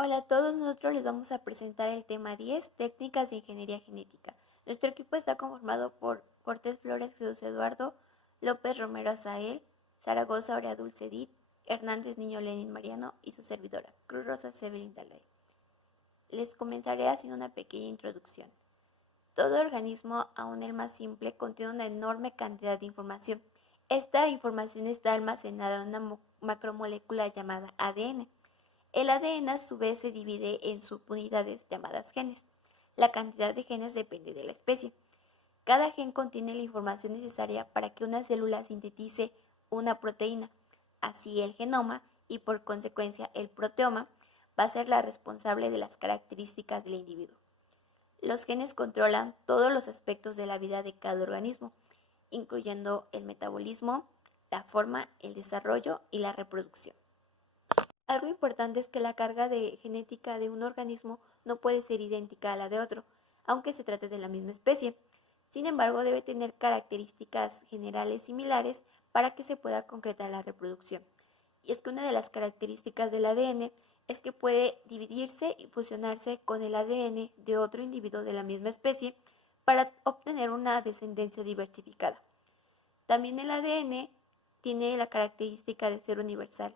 Hola a todos, nosotros les vamos a presentar el tema 10, técnicas de ingeniería genética. Nuestro equipo está conformado por Cortés Flores Jesús Eduardo, López Romero Azael, Zaragoza Aurea Dulce Edith, Hernández Niño Lenin Mariano y su servidora, Cruz Rosa Evelyn Dalay. Les comenzaré haciendo una pequeña introducción. Todo organismo, aun el más simple, contiene una enorme cantidad de información. Esta información está almacenada en una macromolécula llamada ADN. El ADN a su vez se divide en subunidades llamadas genes. La cantidad de genes depende de la especie. Cada gen contiene la información necesaria para que una célula sintetice una proteína. Así el genoma, y por consecuencia el proteoma, va a ser la responsable de las características del individuo. Los genes controlan todos los aspectos de la vida de cada organismo, incluyendo el metabolismo, la forma, el desarrollo y la reproducción. Algo importante es que la carga de genética de un organismo no puede ser idéntica a la de otro, aunque se trate de la misma especie. Sin embargo, debe tener características generales similares para que se pueda concretar la reproducción. Y es que una de las características del ADN es que puede dividirse y fusionarse con el ADN de otro individuo de la misma especie para obtener una descendencia diversificada. También el ADN tiene la característica de ser universal.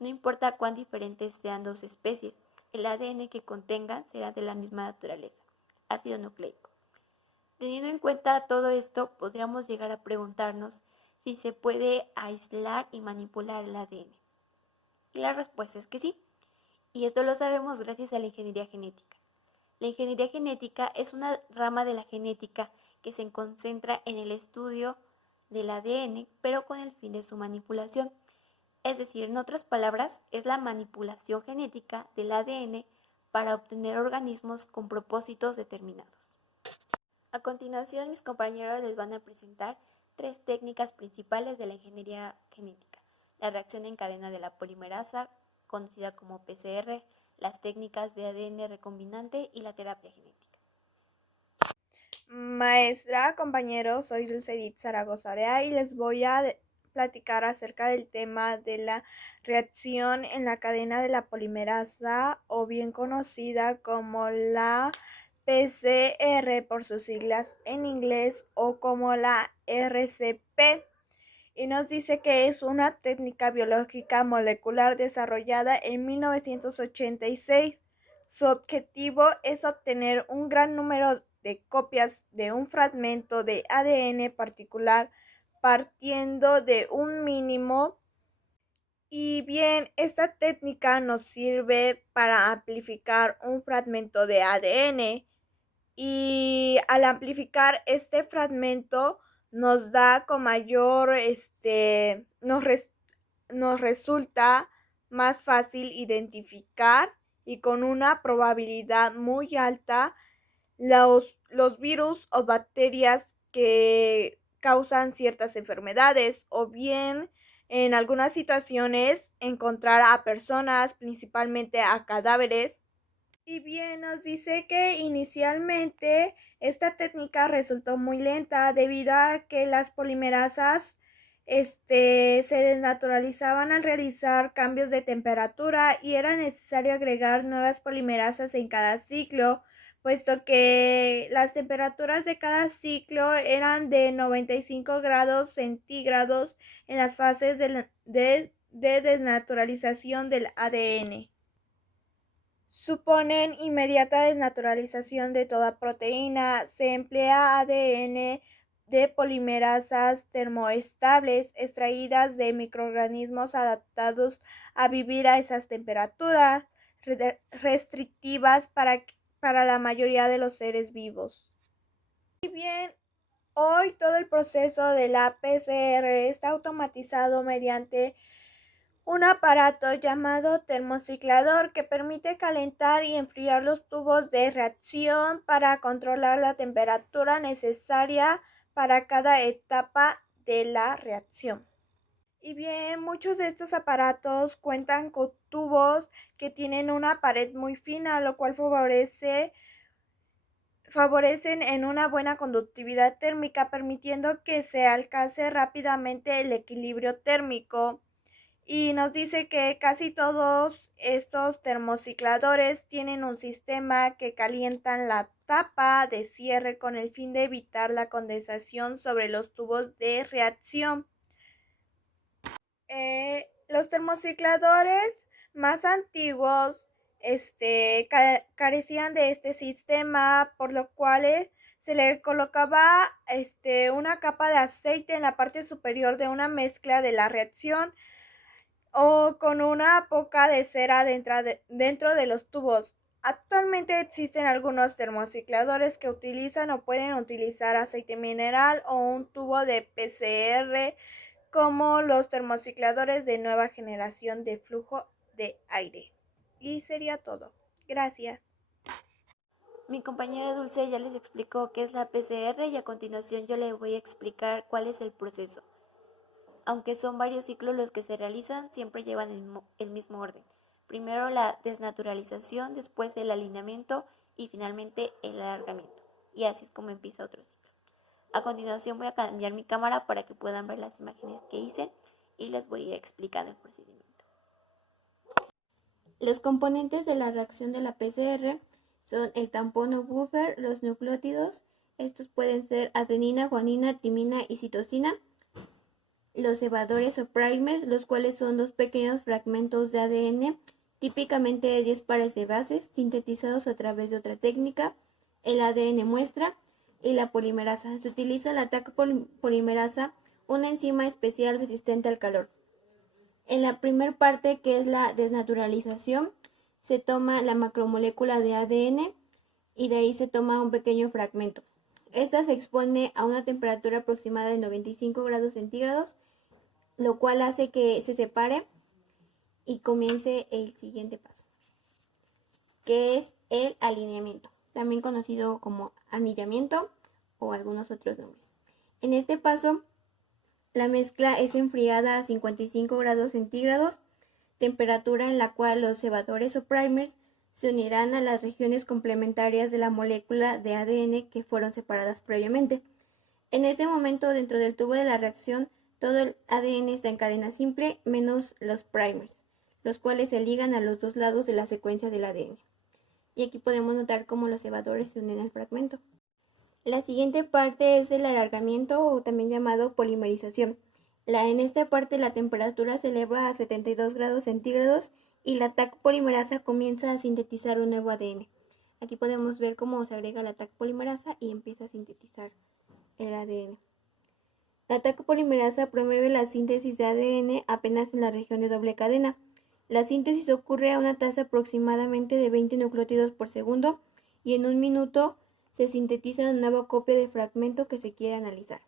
No importa cuán diferentes sean dos especies, el ADN que contengan será de la misma naturaleza, ácido nucleico. Teniendo en cuenta todo esto, podríamos llegar a preguntarnos si se puede aislar y manipular el ADN. Y la respuesta es que sí, y esto lo sabemos gracias a la ingeniería genética. La ingeniería genética es una rama de la genética que se concentra en el estudio del ADN, pero con el fin de su manipulación. Es decir, en otras palabras, es la manipulación genética del ADN para obtener organismos con propósitos determinados. A continuación, mis compañeros les van a presentar tres técnicas principales de la ingeniería genética: la reacción en cadena de la polimerasa, conocida como PCR, las técnicas de ADN recombinante y la terapia genética. Maestra, compañeros, soy Dulce Edith Zaragoza Aurea y les voy a platicar acerca del tema de la reacción en la cadena de la polimerasa, o bien conocida como la PCR por sus siglas en inglés, o como la RCP. Y nos dice que es una técnica biológica molecular desarrollada en 1986. Su objetivo es obtener un gran número de copias de un fragmento de ADN particular partiendo de un mínimo. Y bien, esta técnica nos sirve para amplificar un fragmento de ADN, y al amplificar este fragmento nos da con mayor, nos resulta más fácil identificar y con una probabilidad muy alta los virus o bacterias que causan ciertas enfermedades, o bien en algunas situaciones encontrar a personas, principalmente a cadáveres. Y bien, nos dice que inicialmente esta técnica resultó muy lenta debido a que las polimerasas se desnaturalizaban al realizar cambios de temperatura, y era necesario agregar nuevas polimerasas en cada ciclo, puesto que las temperaturas de cada ciclo eran de 95 grados centígrados en las fases de desnaturalización del ADN. Suponen inmediata desnaturalización de toda proteína. Se emplea ADN de polimerasas termoestables extraídas de microorganismos adaptados a vivir a esas temperaturas restrictivas para la mayoría de los seres vivos. Y bien, hoy todo el proceso de la PCR está automatizado mediante un aparato llamado termociclador que permite calentar y enfriar los tubos de reacción para controlar la temperatura necesaria para cada etapa de la reacción. Y bien, muchos de estos aparatos cuentan con tubos que tienen una pared muy fina, lo cual favorecen en una buena conductividad térmica, permitiendo que se alcance rápidamente el equilibrio térmico. y nos dice que casi todos estos termocicladores tienen un sistema que calientan la tapa de cierre con el fin de evitar la condensación sobre los tubos de reacción. Los termocicladores más antiguos carecían de este sistema, por lo cual se le colocaba una capa de aceite en la parte superior de una mezcla de la reacción o con una poca de cera dentro de los tubos. Actualmente existen algunos termocicladores que utilizan o pueden utilizar aceite mineral o un tubo de PCR, como los termocicladores de nueva generación de flujo de aire. Y sería todo. Gracias. Mi compañera Dulce ya les explicó qué es la PCR y a continuación yo les voy a explicar cuál es el proceso. Aunque son varios ciclos los que se realizan, siempre llevan el mismo orden. Primero la desnaturalización, después el alineamiento y finalmente el alargamiento. Y así es como empieza otro ciclo. A continuación voy a cambiar mi cámara para que puedan ver las imágenes que hice y les voy a explicar el procedimiento. Los componentes de la reacción de la PCR son el tampón o buffer, los nucleótidos, estos pueden ser adenina, guanina, timina y citosina, los cebadores o primers, los cuales son dos pequeños fragmentos de ADN, típicamente de 10 pares de bases, sintetizados a través de otra técnica, el ADN muestra y la polimerasa. Se utiliza la TAC polimerasa, una enzima especial resistente al calor. En la primera parte, que es la desnaturalización, se toma la macromolécula de ADN y de ahí se toma un pequeño fragmento. Esta se expone a una temperatura aproximada de 95 grados centígrados, lo cual hace que se separe y comience el siguiente paso, que es el alineamiento, también conocido como anillamiento o algunos otros nombres. En este paso, la mezcla es enfriada a 55 grados centígrados, temperatura en la cual los cebadores o primers se unirán a las regiones complementarias de la molécula de ADN que fueron separadas previamente. En este momento, dentro del tubo de la reacción, todo el ADN está en cadena simple, menos los primers, los cuales se ligan a los dos lados de la secuencia del ADN. Y aquí podemos notar cómo los cebadores se unen al fragmento. La siguiente parte es el alargamiento, o también llamado polimerización. En esta parte la temperatura se eleva a 72 grados centígrados y la TAC polimerasa comienza a sintetizar un nuevo ADN. Aquí podemos ver cómo se agrega la TAC polimerasa y empieza a sintetizar el ADN. La TAC polimerasa promueve la síntesis de ADN apenas en la región de doble cadena. La síntesis ocurre a una tasa aproximadamente de 20 nucleótidos por segundo y en un minuto se sintetiza una nueva copia de fragmento que se quiere analizar.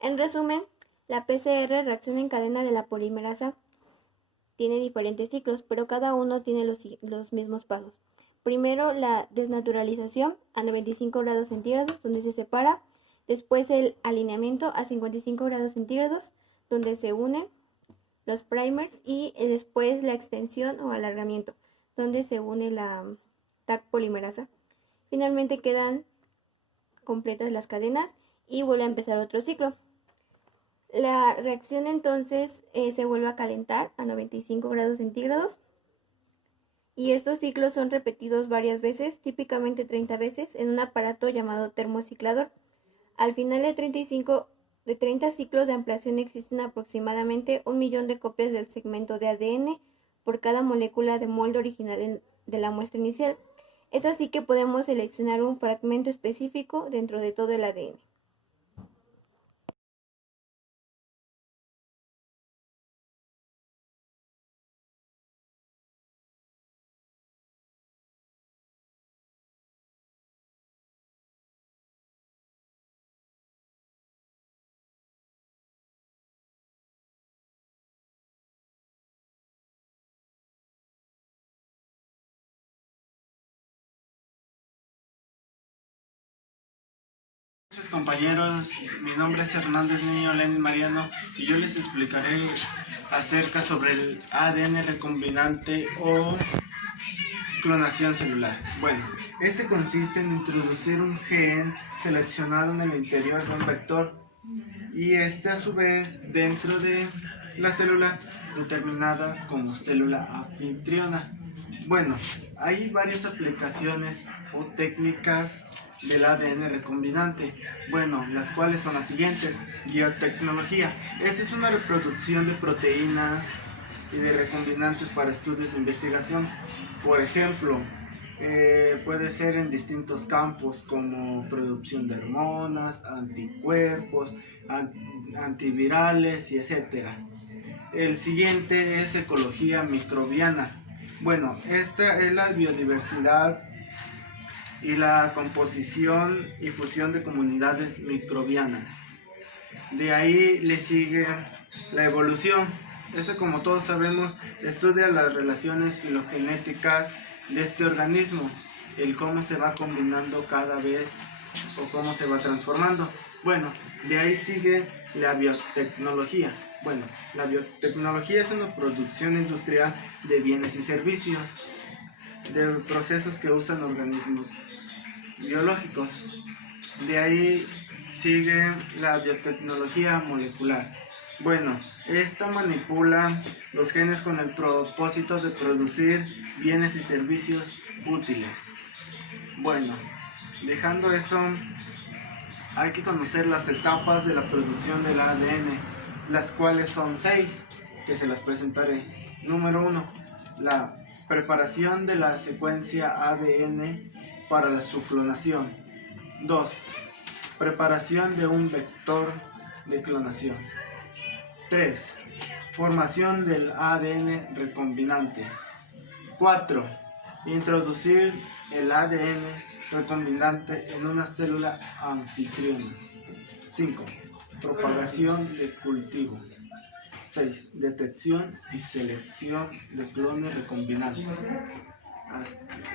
En resumen, la PCR, reacción en cadena de la polimerasa, tiene diferentes ciclos, pero cada uno tiene los mismos pasos. Primero, la desnaturalización a 95 grados centígrados, donde se separa. Después, el alineamiento a 55 grados centígrados, donde se unen los primers. Y después, la extensión o alargamiento, donde se une la TAC polimerasa. Finalmente, quedan completas las cadenas y vuelve a empezar otro ciclo. La reacción entonces se vuelve a calentar a 95 grados centígrados y estos ciclos son repetidos varias veces, típicamente 30 veces, en un aparato llamado termociclador. Al final de 30 ciclos de ampliación existen aproximadamente 1 millón de copias del segmento de ADN por cada molécula de molde original de la muestra inicial. Es así que podemos seleccionar un fragmento específico dentro de todo el ADN. Muchos compañeros, mi nombre es Hernández Niño Lenin Mariano y yo les explicaré acerca sobre el ADN recombinante o clonación celular. Bueno, este consiste en introducir un gen seleccionado en el interior de un vector y este a su vez dentro de la célula determinada como célula anfitriona. Bueno, hay varias aplicaciones o técnicas del ADN recombinante, bueno, las cuales son las siguientes. Biotecnología. Esta es una reproducción de proteínas y de recombinantes para estudios e investigación. Por ejemplo, puede ser en distintos campos como producción de hormonas, anticuerpos, antivirales y etcétera. El siguiente es ecología microbiana. Bueno, esta es la biodiversidad y la composición y fusión de comunidades microbianas. De ahí le sigue la evolución. Esta, como todos sabemos, estudia las relaciones filogenéticas de este organismo, el cómo se va combinando cada vez o cómo se va transformando. Bueno, de ahí sigue la biotecnología. Bueno, la biotecnología es una producción industrial de bienes y servicios, de procesos que usan organismos biológicos. De ahí sigue la biotecnología molecular. Bueno, esta manipula los genes con el propósito de producir bienes y servicios útiles. Bueno, dejando eso, hay que conocer las etapas de la producción del ADN, las cuales son 6, que se las presentaré. Número 1, la preparación de la secuencia ADN para la subclonación. 2, preparación de un vector de clonación. 3, formación del ADN recombinante. 4, introducir el ADN recombinante en una célula anfitriona. 5, propagación de cultivo. 6, detección y selección de clones recombinantes.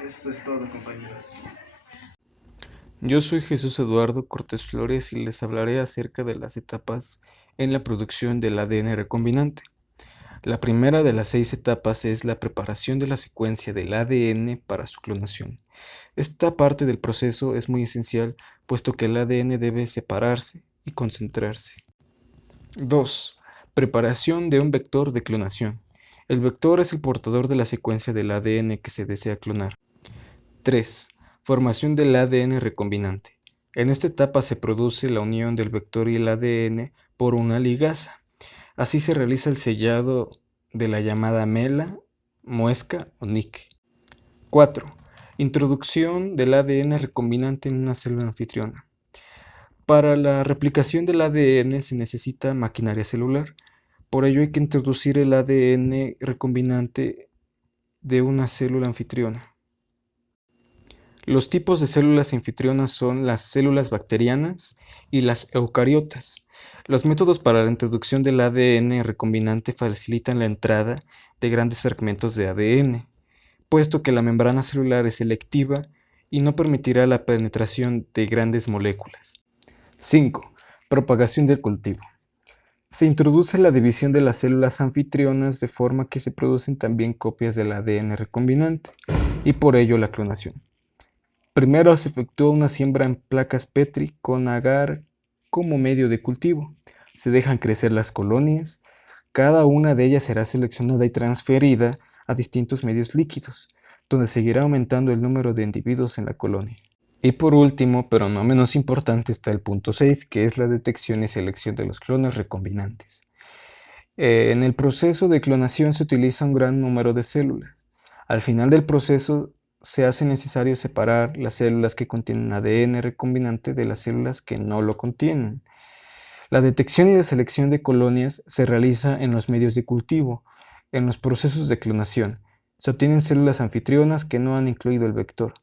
Esto es todo, compañeros. Yo soy Jesús Eduardo Cortés Flores y les hablaré acerca de las etapas en la producción del ADN recombinante. La primera de las 6 etapas es la preparación de la secuencia del ADN para su clonación. Esta parte del proceso es muy esencial, puesto que el ADN debe separarse y concentrarse. 2. Preparación de un vector de clonación. El vector es el portador de la secuencia del ADN que se desea clonar. 3. Formación del ADN recombinante. En esta etapa se produce la unión del vector y el ADN por una ligasa. Así se realiza el sellado de la llamada mela, muesca o nick. 4. Introducción del ADN recombinante en una célula anfitriona. Para la replicación del ADN se necesita maquinaria celular. Por ello hay que introducir el ADN recombinante de una célula anfitriona. Los tipos de células anfitrionas son las células bacterianas y las eucariotas. Los métodos para la introducción del ADN recombinante facilitan la entrada de grandes fragmentos de ADN, puesto que la membrana celular es selectiva y no permitirá la penetración de grandes moléculas. 5. Propagación del cultivo. Se introduce la división de las células anfitrionas de forma que se producen también copias del ADN recombinante y por ello la clonación. Primero se efectúa una siembra en placas Petri con agar como medio de cultivo. Se dejan crecer las colonias. Cada una de ellas será seleccionada y transferida a distintos medios líquidos, donde seguirá aumentando el número de individuos en la colonia. Y por último, pero no menos importante, está el punto 6, que es la detección y selección de los clones recombinantes. En el proceso de clonación se utiliza un gran número de células. Al final del proceso se hace necesario separar las células que contienen ADN recombinante de las células que no lo contienen. La detección y la selección de colonias se realiza en los medios de cultivo. En los procesos de clonación se obtienen células anfitrionas que no han incluido el vector,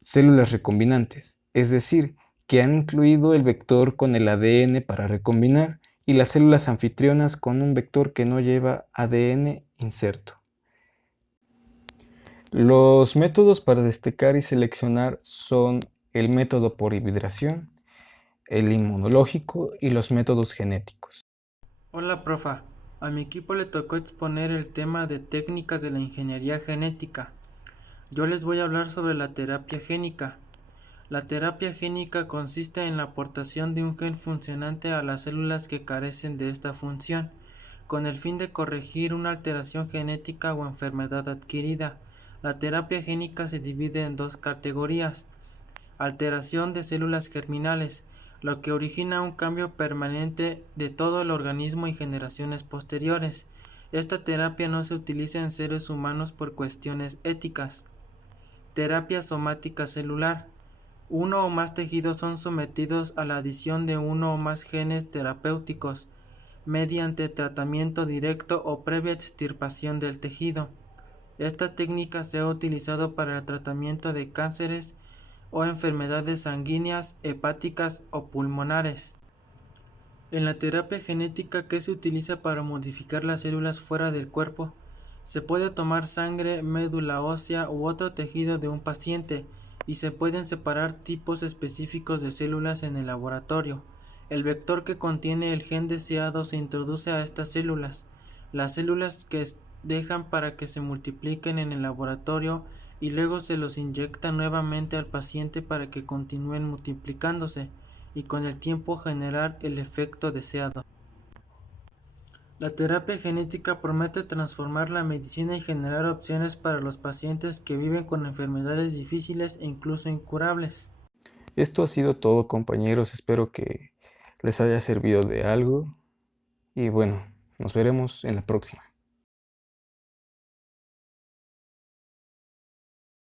células recombinantes, es decir, que han incluido el vector con el ADN para recombinar, y las células anfitrionas con un vector que no lleva ADN inserto. Los métodos para destacar y seleccionar son el método por hibridación, el inmunológico y los métodos genéticos. Hola, profa. A mi equipo le tocó exponer el tema de técnicas de la ingeniería genética. Yo les voy a hablar sobre la terapia génica. La terapia génica consiste en la aportación de un gen funcionante a las células que carecen de esta función, con el fin de corregir una alteración genética o enfermedad adquirida. La terapia génica se divide en dos categorías: alteración de células germinales, lo que origina un cambio permanente de todo el organismo y generaciones posteriores. Esta terapia no se utiliza en seres humanos por cuestiones éticas. Terapia somática celular. Uno o más tejidos son sometidos a la adición de uno o más genes terapéuticos mediante tratamiento directo o previa extirpación del tejido. Esta técnica se ha utilizado para el tratamiento de cánceres o enfermedades sanguíneas, hepáticas o pulmonares. En la terapia genética, que se utiliza para modificar las células fuera del cuerpo, se puede tomar sangre, médula ósea u otro tejido de un paciente y se pueden separar tipos específicos de células en el laboratorio. El vector que contiene el gen deseado se introduce a estas células. Las células que dejan para que se multipliquen en el laboratorio y luego se los inyecta nuevamente al paciente para que continúen multiplicándose y con el tiempo generar el efecto deseado. La terapia genética promete transformar la medicina y generar opciones para los pacientes que viven con enfermedades difíciles e incluso incurables. Esto ha sido todo, compañeros. Espero que les haya servido de algo. Y bueno, nos veremos en la próxima.